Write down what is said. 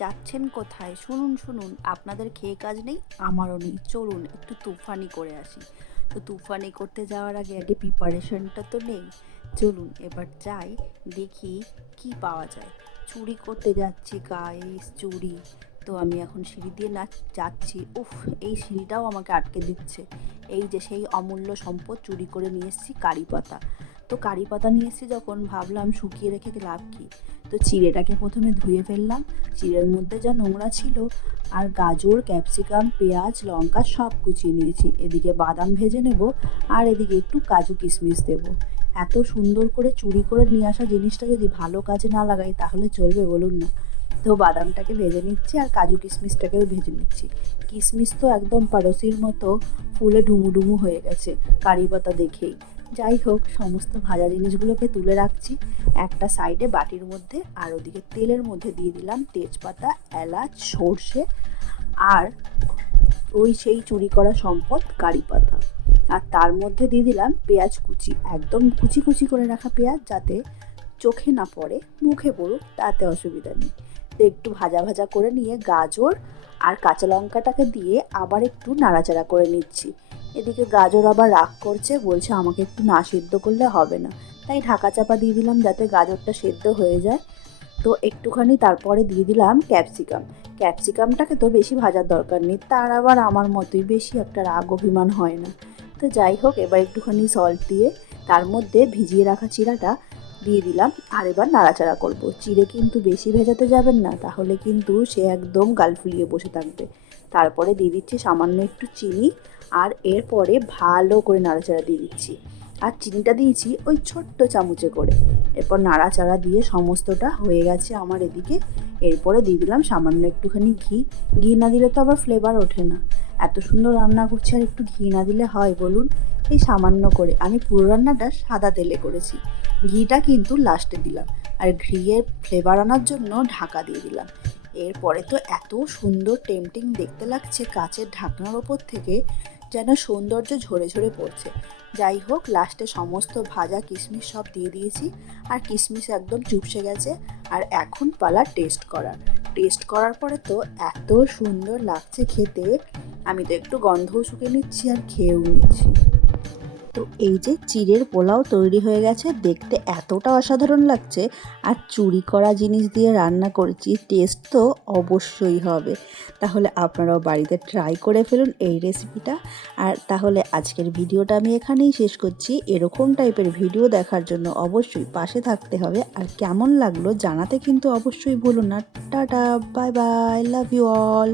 যাচ্ছেন কোথায়? শুনুন শুনুন, আপনাদের খেয়ে কাজ নেই, আমারও নেই, চলুন একটু তুফানি করে আসি। তো তুফানি করতে যাওয়ার আগে আগে প্রিপারেশনটা তো নেই। চলুন এবার যাই, দেখি কি পাওয়া যায়। চুরি করতে যাচ্ছি গাইস, চুরি। তো আমি এখন সিঁড়ি দিয়ে না যাচ্ছি, উফ, এই সিঁড়িটাও আমাকে আটকে দিচ্ছে। এই যে সেই অমূল্য সম্পদ চুরি করে নিয়ে এসেছি, কারি পাতা। তো কারি পাতা নিয়ে এসেছি যখন, ভাবলাম শুকিয়ে রেখে লাভ কি। তো চিড়েটাকে প্রথমে ধুয়ে ফেললাম, চিড়ের মধ্যে যা নোংরা ছিল। আর গাজর, ক্যাপসিকাম, পেঁয়াজ, লঙ্কা সব কুচিয়ে নিয়েছি। এদিকে বাদাম ভেজে নেব, আর এদিকে একটু কাজু কিশমিশ দেবো। এত সুন্দর করে চুরি করে নিয়ে আসা জিনিসটা যদি ভালো কাজে না লাগাই তাহলে চলবে বলুন না। তো বাদামটাকে ভেজে নিচ্ছি আর কাজু কিশমিশটাকেও ভেজে নিচ্ছি। কিশমিশ তো একদম পারসির মতো ফুলে ঢুমুঢুমু হয়ে গেছে কারি পাতা দেখেই। যাই হোক, সমস্ত ভাজা জিনিসগুলোকে তুলে রাখছি একটা সাইডে বাটির মধ্যে। আর ওদিকে তেলের মধ্যে দিয়ে দিলাম তেজপাতা, এলাচ, সর্ষে, আর ওই সেই চুরি করা সম্পদ কারি পাতা। আর তার মধ্যে দিয়ে দিলাম পেঁয়াজ কুচি, একদম কুচি কুচি করে রাখা পেঁয়াজ, যাতে চোখে না পড়ে, মুখে পড়ুক তাতে অসুবিধা নেই। তো একটু ভাজা ভাজা করে নিয়ে গাজর আর কাঁচা লঙ্কাটাকে দিয়ে আবার একটু নাড়াচাড়া করে নিচ্ছি। এদিকে গাজর আবার রাগ করছে, বলছে আমাকে একটু না সিদ্ধ করলে হবে না। তাই ঢাকা চাপা দিয়ে দিলাম যাতে গাজরটা সেদ্ধ হয়ে যায়। তো একটুখানি তারপরে দিয়ে দিলাম ক্যাপসিকাম। ক্যাপসিকামটাকে তো বেশি ভাজার দরকার নেই, তার আবার আমার মতোই বেশি একটা রাগ অভিমান হয় না। তো যাই হোক, এবার একটুখানি সল্ট দিয়ে তার মধ্যে ভিজিয়ে রাখা চিড়াটা দিয়ে দিলাম। আর এবার নাড়াচাড়া করব। চিড়ে কিন্তু বেশি ভেজাতে যাবেন না, তাহলে কিন্তু সে একদম গাল ফুলিয়ে বসে থাকবে। তারপরে দিয়ে দিচ্ছি সামান্য একটু চিনি, আর এরপরে ভালো করে নাড়াচাড়া দিয়ে দিচ্ছি। আর চিনিটা দিয়েছি ওই ছোট্ট চামচে করে। এরপর নাড়াচাড়া দিয়ে সমস্তটা হয়ে গেছে আমার এদিকে। এরপরে দিয়ে দিলাম সামান্য একটুখানি ঘি। ঘি না দিলে তো আবার ফ্লেভার ওঠে না। এত সুন্দর রান্না করছি, আর একটু ঘি না দিলে হয় বলুন? এই সামান্য করে, আমি পুরো রান্নাটা সাদা তেলে করেছি। ঘিটা কিন্তু লাস্টে দিলাম। আর ঘিয়ের ফ্লেভার আনার জন্য ঢাকা দিয়ে দিলাম। এরপরে তো এত সুন্দর টেম্পটিং দেখতে লাগছে কাচের ঢাকনার ওপর থেকে, যেন সৌন্দর্য ঝরে ঝরে পড়ছে। যাই হোক, লাস্টে সমস্ত ভাজা কিশমিশ সব দিয়ে দিয়েছি। আর কিশমিশ একদম চুপসে গেছে। আর এখন পালা টেস্ট করার। টেস্ট করার পরে তো এত সুন্দর লাগছে খেতে, আমি তো একটু গন্ধও শুকে নিচ্ছি আর খেয়েও নিচ্ছি। তো এই যে চিড়ের পোলাও তৈরি হয়ে গেছে, দেখতে এতটা অসাধারণ লাগছে। আর চুরি করা জিনিস দিয়ে রান্না করেছি, টেস্ট তো অবশ্যই হবে। তাহলে আপনারাও বাড়িতে ট্রাই করে ফেলুন এই রেসিপিটা। আর তাহলে আজকের ভিডিওটা আমি এখানেই শেষ করছি। এরকম টাইপের ভিডিও দেখার জন্য অবশ্যই পাশে থাকতে হবে। আর কেমন লাগলো জানাতে কিন্তু অবশ্যই ভুলুন না। Tata, bye bye, love you all.